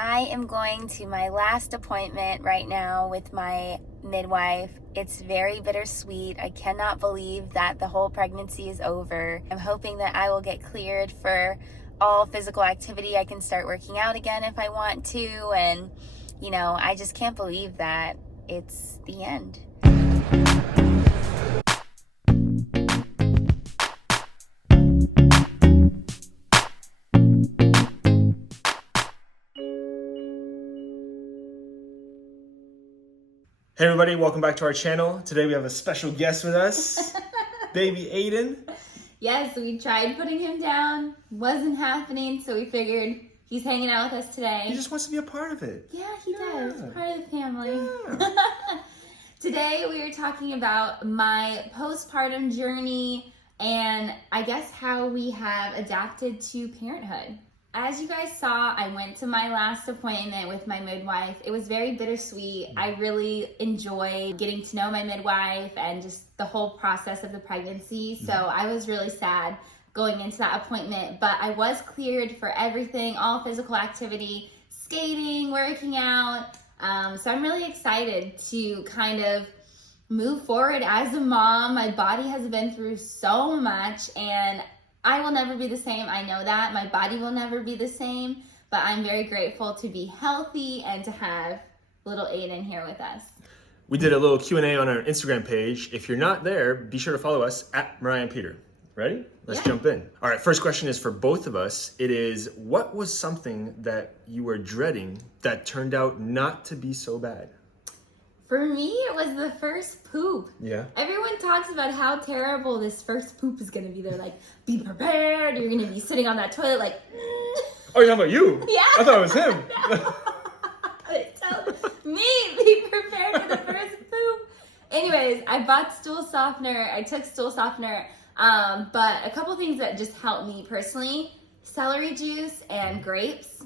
I am going to my last appointment right now with my midwife. It's very bittersweet. I cannot believe that the whole pregnancy is over. I'm hoping that I will get cleared for all physical activity. I can start working out again if I want to. And, I just can't believe that it's the end. Hey everybody, welcome back to our channel. Today we have a special guest with us, baby Aiden. Yes, we tried putting him down, wasn't happening, so we figured he's hanging out with us today. He just wants to be a part of it. Yeah, he does. Part of the family. Yeah. Today we are talking about my postpartum journey and I guess how we have adapted to parenthood. As you guys saw, I went to my last appointment with my midwife. It was very bittersweet. I really enjoyed getting to know my midwife and just the whole process of the pregnancy. So I was really sad going into that appointment, but I was cleared for everything, all physical activity, skating, working out. So I'm really excited to kind of move forward as a mom. My body has been through so much and I will never be the same. I know that. My body will never be the same, but I'm very grateful to be healthy and to have little Aiden here with us. We did a little Q&A on our Instagram page. If you're not there, be sure to follow us at Mariah and Peter. Ready? Let's jump in. All right, first question is for both of us. It is, what was something that you were dreading that turned out not to be so bad? For me, it was the first poop. Yeah. Everyone talks about how terrible this first poop is going to be. They're like, be prepared. You're going to be sitting on that toilet like, Oh, you're talking about you? Yeah. I thought it was him. It tells me, be prepared for the first poop. Anyways, I bought stool softener. I took stool softener. But a couple things that just helped me personally, celery juice and grapes.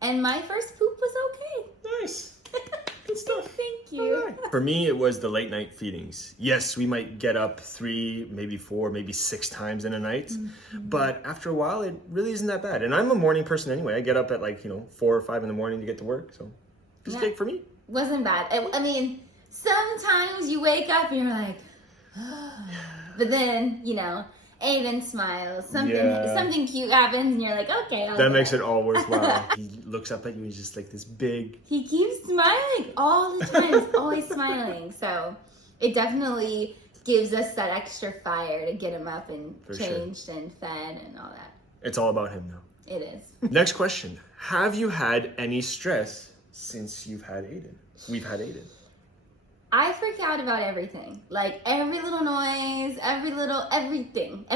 And my first poop was okay. Nice. Good stuff. Thank you. Right. For me, it was the late night feedings. Yes, we might get up 3, maybe 4, maybe 6 times in a night, but after a while, it really isn't that bad. And I'm a morning person anyway. I get up at 4 or 5 in the morning to get to work, so it's okay for me. Wasn't bad. I mean, sometimes you wake up and you're like, but then, Aiden smiles, something cute happens, and you're like, okay. That makes it all worthwhile. He looks up at you, he's just like this big. He keeps smiling all the time. He's always smiling. So it definitely gives us that extra fire to get him up and changed and fed and all that. It's all about him now. It is. Next question. Have you had any stress since we've had Aiden? I freak out about everything. Like every little noise, everything.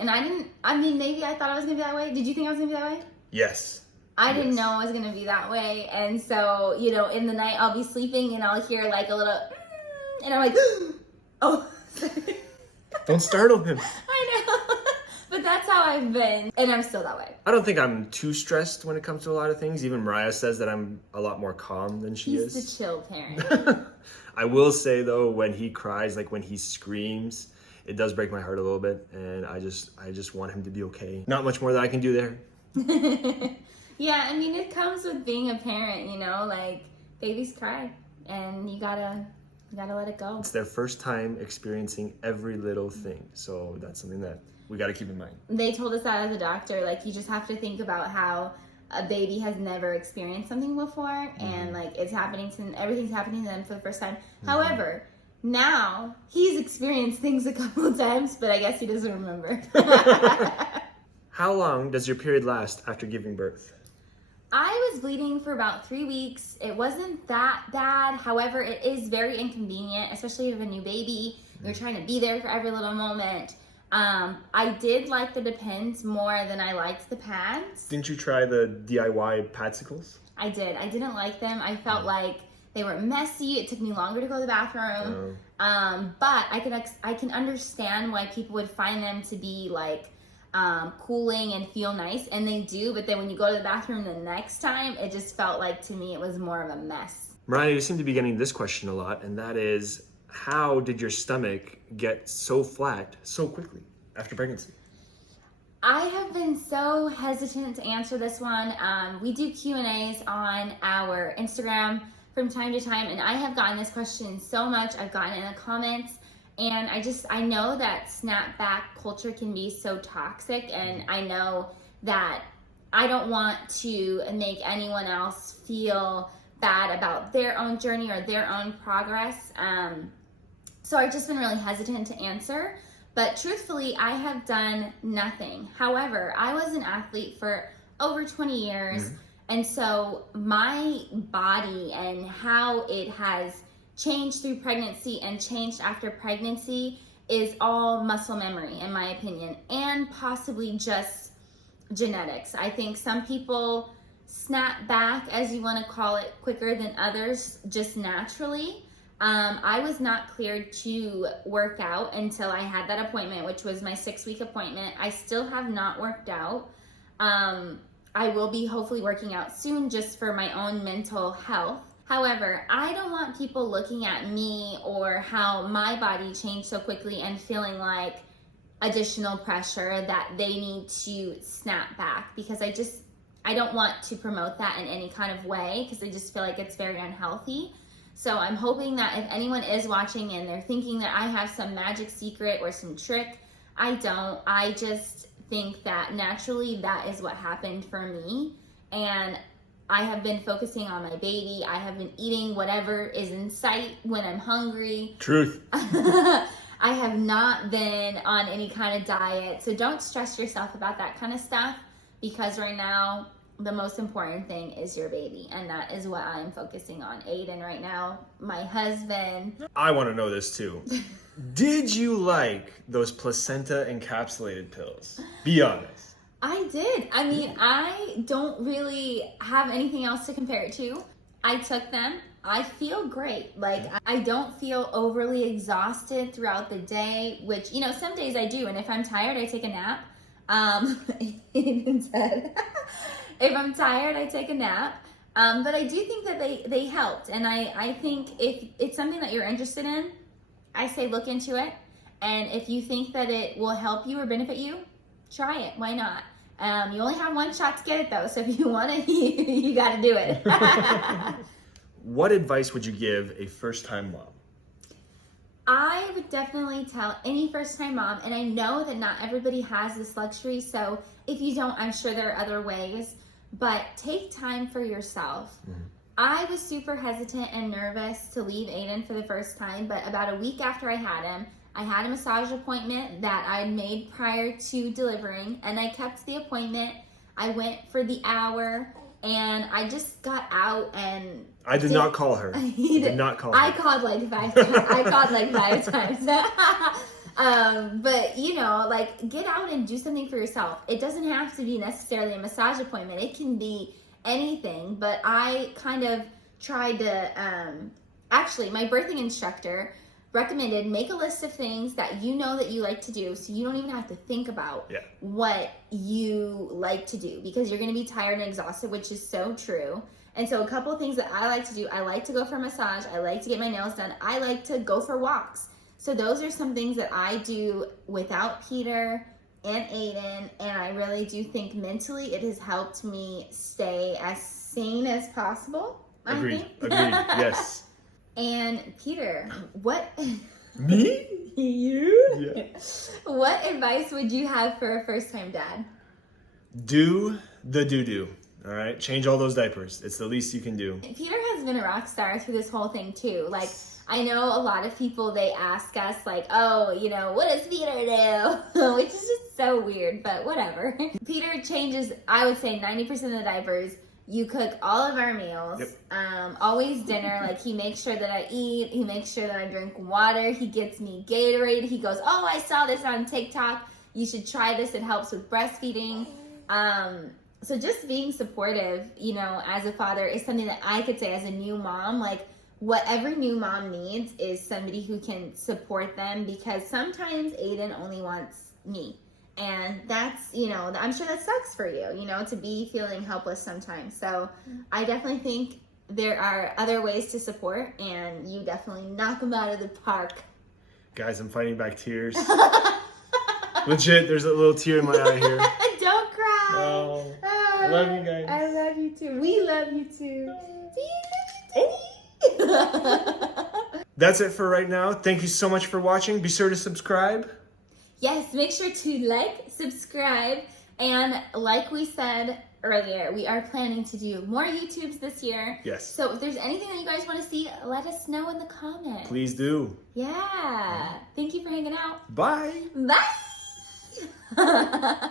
And maybe I thought I was gonna be that way. Did you think I was gonna be that way? Yes. I didn't know I was gonna be that way. And so, in the night I'll be sleeping and I'll hear like a little, and I'm like, oh. Don't startle him. I know. But that's how I've been. And I'm still that way. I don't think I'm too stressed when it comes to a lot of things. Even Mariah says that I'm a lot more calm than she is. He's the chill parent. I will say though, when he cries, like when he screams, it does break my heart a little bit, and I just want him to be okay. Not much more that I can do there. Yeah, I mean, it comes with being a parent, like babies cry, and you gotta let it go. It's their first time experiencing every little thing, so that's something that we got to keep in mind. They told us that as a doctor, like you just have to think about how a baby has never experienced something before, and like everything's happening to them for the first time. However, now he's experienced things a couple of times, but I guess he doesn't remember. How long does your period last after giving birth? I was bleeding for about 3 weeks. It wasn't that bad. However, it is very inconvenient, especially if you have a new baby. You're trying to be there for every little moment. I did like the Depends more than I liked the pads. Didn't you try the DIY padsicles? I did. I didn't like them. I felt like they were messy. It took me longer to go to the bathroom. But I can understand why people would find them to be like cooling and feel nice, and they do. But then when you go to the bathroom the next time, it just felt like to me it was more of a mess. Mariah, you seem to be getting this question a lot, and that is, how did your stomach get so flat so quickly after pregnancy? I have been so hesitant to answer this one. We do Q&As on our Instagram from time to time, and I have gotten this question so much. I've gotten it in the comments, and I know that snapback culture can be so toxic, and I know that I don't want to make anyone else feel bad about their own journey or their own progress. So I've just been really hesitant to answer. But truthfully, I have done nothing. However, I was an athlete for over 20 years. And so my body and how it has changed through pregnancy and changed after pregnancy is all muscle memory, in my opinion, and possibly just genetics. I think some people snap back, as you want to call it, quicker than others, just naturally. I was not cleared to work out until I had that appointment, which was my 6-week appointment. I still have not worked out. I will be hopefully working out soon just for my own mental health. However, I don't want people looking at me or how my body changed so quickly and feeling like additional pressure that they need to snap back, because I don't want to promote that in any kind of way, because I just feel like it's very unhealthy. So I'm hoping that if anyone is watching and they're thinking that I have some magic secret or some trick, I don't. I just think that naturally that is what happened for me. And I have been focusing on my baby. I have been eating whatever is in sight when I'm hungry. Truth. I have not been on any kind of diet. So don't stress yourself about that kind of stuff, because right now the most important thing is your baby, and that is what I'm focusing on. Aiden right now, my husband. I want to know this too. Did you like those placenta encapsulated pills? Be honest. I did. I mean, I don't really have anything else to compare it to. I took them. I feel great. Like, I don't feel overly exhausted throughout the day, which, some days I do. And if I'm tired, I take a nap. Aiden said, if I'm tired, I take a nap. But I do think that they helped. And I think if it's something that you're interested in, I say look into it. And if you think that it will help you or benefit you, try it. Why not? You only have one shot to get it, though. So if you want it, you got to do it. What advice would you give a first-time mom? I would definitely tell any first-time mom, and I know that not everybody has this luxury, so if you don't, I'm sure there are other ways, but take time for yourself. I was super hesitant and nervous to leave Aiden for the first time, but about a week after I had him, I had a massage appointment that I made prior to delivering, and I kept the appointment. I went for the hour, and I just got out and... I did not call her. I did not call her. I called like 5 times. I called like 5 times. But, get out and do something for yourself. It doesn't have to be necessarily a massage appointment. It can be anything. But I kind of tried to... actually, my birthing instructor recommended make a list of things that you know that you like to do, so you don't even have to think about what you like to do, because you're going to be tired and exhausted, which is so true. And so a couple of things that I like to do: I like to go for a massage, I like to get my nails done, I like to go for walks. So those are some things that I do without Peter and Aiden, and I really do think mentally it has helped me stay as sane as possible. Agreed. Yes. And Peter, what... Me? You? Yeah. What advice would you have for a first-time dad? Do the doo-doo, all right? Change all those diapers. It's the least you can do. Peter has been a rock star through this whole thing, too. Like, I know a lot of people, they ask us, like, oh, what does Peter do? Which is just so weird, but whatever. Peter changes, I would say, 90% of the diapers. You cook all of our meals, always dinner. Like, he makes sure that I eat. He makes sure that I drink water. He gets me Gatorade. He goes, oh, I saw this on TikTok. You should try this. It helps with breastfeeding. So just being supportive, as a father is something that I could say as a new mom. Like, what every new mom needs is somebody who can support them, because sometimes Aiden only wants me. And that's, I'm sure that sucks for you, to be feeling helpless sometimes. So I definitely think there are other ways to support, and you definitely knock them out of the park. Guys, I'm fighting back tears. Legit, there's a little tear in my eye here. Don't cry. Oh, I love you guys. I love you too. We love you too. That's it for right now. Thank you so much for watching. Be sure to subscribe. Yes, make sure to like, subscribe, and like we said earlier, we are planning to do more YouTubes this year. Yes. So if there's anything that you guys want to see, let us know in the comments. Please do. Yeah. Thank you for hanging out. Bye. Bye.